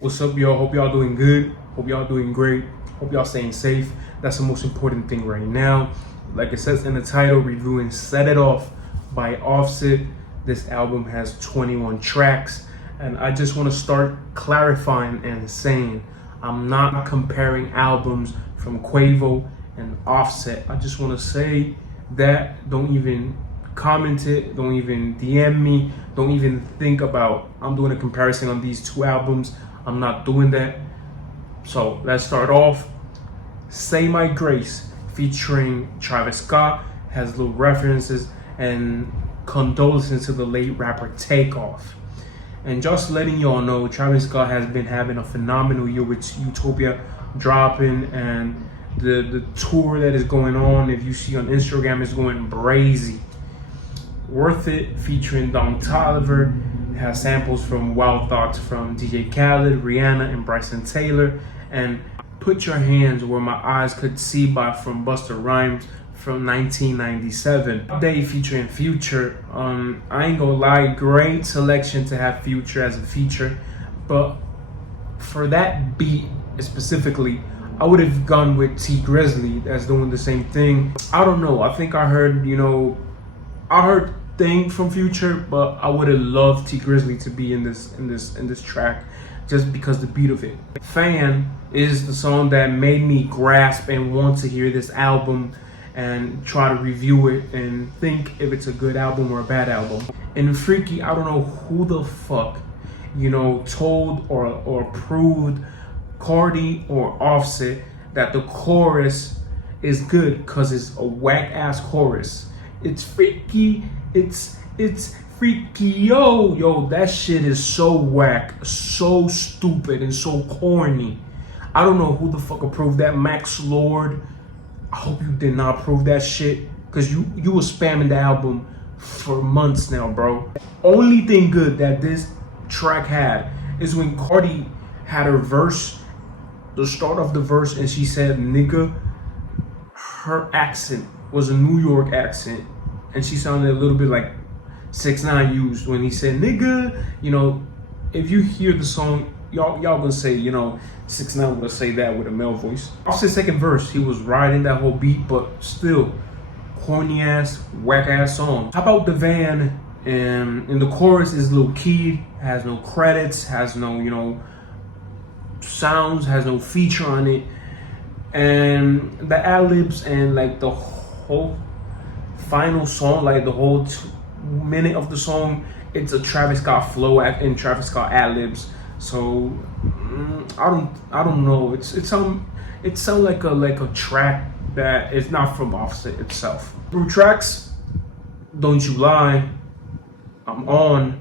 What's up, y'all? Hope y'all doing good. Hope y'all doing great. Hope y'all staying safe. That's the most important thing right now. Like it says in the title, reviewing Set It Off by Offset. This album has 21 tracks. And I just want to start clarifying and saying I'm not comparing albums from Quavo and Offset. I just want to say that. Don't even comment it, don't even DM me, don't even think about I'm doing a comparison on these two albums. I'm not doing that. So let's start off. Say My Grace featuring Travis Scott has little references and condolences to the late rapper Takeoff. And just letting y'all know, Travis Scott has been having a phenomenal year with Utopia dropping, and the tour that is going on, if you see on Instagram, is going crazy. Worth It featuring Don Toliver has samples from Wild Thoughts from DJ Khaled, Rihanna, and Bryson Tiller, and Put Your Hands Where My Eyes Could See by from Busta Rhymes from 1997. Update featuring Future. I ain't gonna lie, great selection to have Future as a feature, but for that beat specifically, I would have gone with T Grizzly that's doing the same thing. I don't know. I think I heard Thing from Future, but I would have loved T Grizzly to be in this track just because the beat of it. Fan is the song that made me grasp and want to hear this album and try to review it and think if it's a good album or a bad album. And Freaky, I don't know who the fuck, told or proved Cardi or Offset that the chorus is good because it's a whack ass chorus. It's freaky, it's freaky, yo, that shit is so whack, so stupid, and so corny. I don't know who the fuck approved that. Max Lord, I hope you did not approve that shit, because you were spamming the album for months now, bro. Only thing good that this track had is when Cardi had her verse, the start of the verse, and she said nigga. Her accent was a New York accent, and she sounded a little bit like 6ix9ine used when he said nigga. If you hear the song, y'all gonna say, 6ix9ine would say that with a male voice. Offset's second verse, he was riding that whole beat, but still, corny ass, whack ass song. How about the van? And in the chorus is Lil Key, has no credits, has no, sounds, has no feature on it. And the ad-libs and like the whole final song, like the whole 2 minute of the song, it's a Travis Scott flow and Travis Scott ad-libs. So I don't know. It sounds like a track that is not from Offset itself. Through tracks, Don't You Lie, I'm On,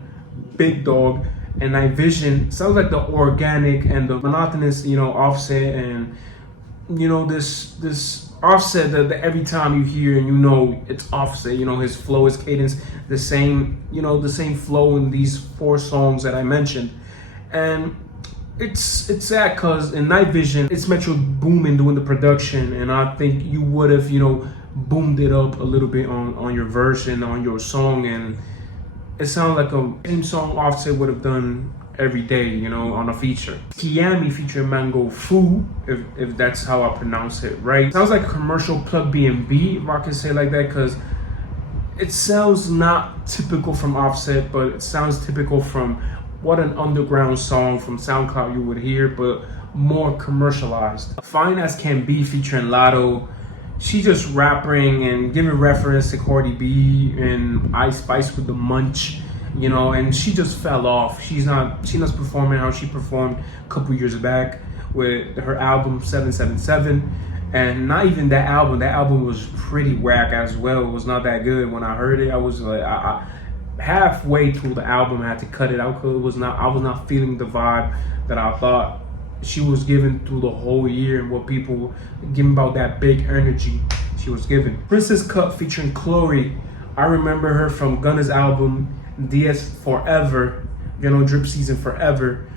Big Dog, and Night Vision sounds like the organic and the monotonous, Offset, and this Offset that every time you hear and it's Offset, his flow, his cadence, the same flow in these 4 songs that I mentioned. And it's sad because in Night Vision, it's Metro Boomin doing the production, and I think you would have, boomed it up a little bit on your verse and on your song, and it sounds like a same song Offset would have done every day, on a feature. Kiami featuring Mango Fu, if that's how I pronounce it right. Sounds like a commercial plug B&B, if I can say like that, because it sounds not typical from Offset, but it sounds typical from what an underground song from SoundCloud you would hear, but more commercialized. Fine As Can Be featuring Lotto. She just rapping and giving reference to Cardi B and Ice Spice with the Munch. And she just fell off. She's not performing how she performed a couple years back with her album 777. And not even that album was pretty whack as well. It was not that good. When I heard it, I was like, I halfway through the album, I had to cut it out because I was not feeling the vibe that I thought she was giving through the whole year, and what people giving about that big energy she was giving. Princess Cut featuring Chloe. I remember her from Gunna's album DS Forever, Drip Season Forever.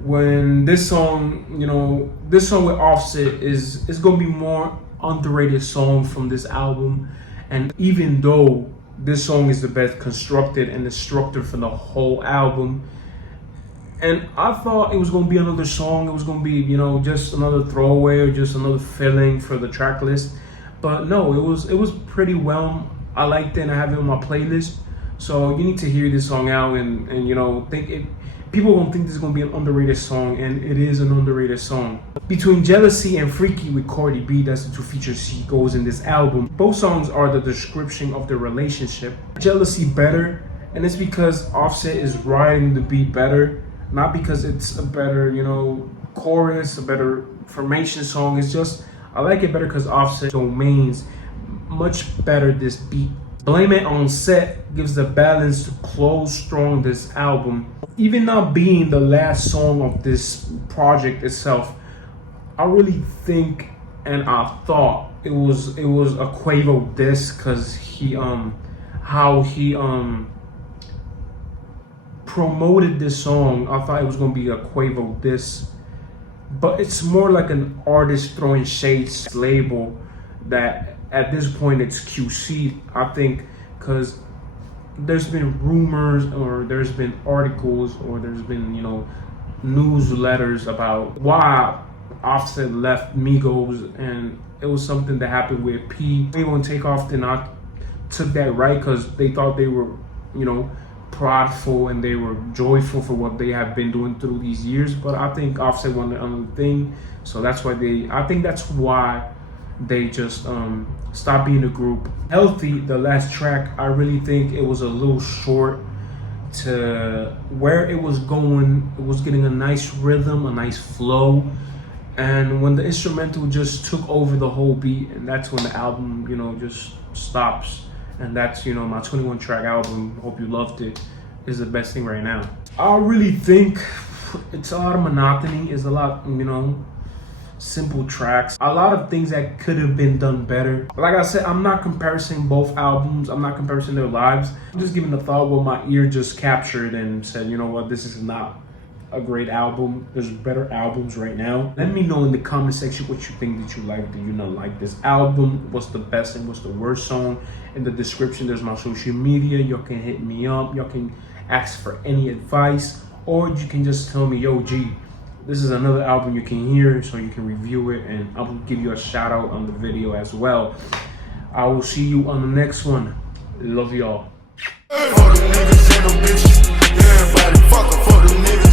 When this song with Offset is gonna be more underrated song from this album. And even though this song is the best constructed and the structure for the whole album, And I thought it was gonna be another song. It was gonna be, you know, just another throwaway or just another filling for the track list. But no, it was pretty well. I liked it and I have it on my playlist. So you need to hear this song out and you know, think it. People don't think this is gonna be an underrated song, and it is an underrated song. Between Jealousy and Freaky with Cardi B, that's the two features she goes in this album. Both songs are the description of their relationship. Jealousy better, and it's because Offset is riding the beat better. Not because it's a better, you know, chorus, a better formation song. It's just, I like it better because Offset domains much better this beat. Blame It on Set gives the balance to close strong this album. Even not being the last song of this project itself, I really think and I thought it was a Quavo diss because he how he promoted this song. I thought it was gonna be a Quavo diss, but it's more like an artist throwing shades label that at this point it's QC. I think because there's been rumors or there's been articles or there's been, you know, newsletters about why Offset left Migos, and it was something that happened with P. Quavo and Takeoff did not took that right because they thought they were, you know, prideful and they were joyful for what they have been doing through these years. But I think Offset wanted another thing, so that's why I think that's why they just stopped being a group. Healthy, the last track, I really think it was a little short to where it was going. It was getting a nice rhythm, a nice flow, and when the instrumental just took over the whole beat, and that's when the album, you know, just stops. And that's, you know, my 21 track album, hope you loved it, is the best thing right now. I really think it's a lot of monotony, it's a lot, you know, simple tracks, a lot of things that could have been done better. Like I said, I'm not comparing both albums, I'm not comparing their lives. I'm just giving a thought what my ear just captured and said, you know what, this is not a great album. There's better albums right now. Let me know in the comment section what you think. Did you like, did you not like this album? What's the best and what's the worst song? In the description there's my social media. Y'all can hit me up, y'all can ask for any advice, or you can just tell me, yo G, this is another album you can hear, so you can review it and I will give you a shout out on the video as well. I will see you on the next one. Love y'all. For the niggas and the bitches, everybody fuck 'em for the niggas.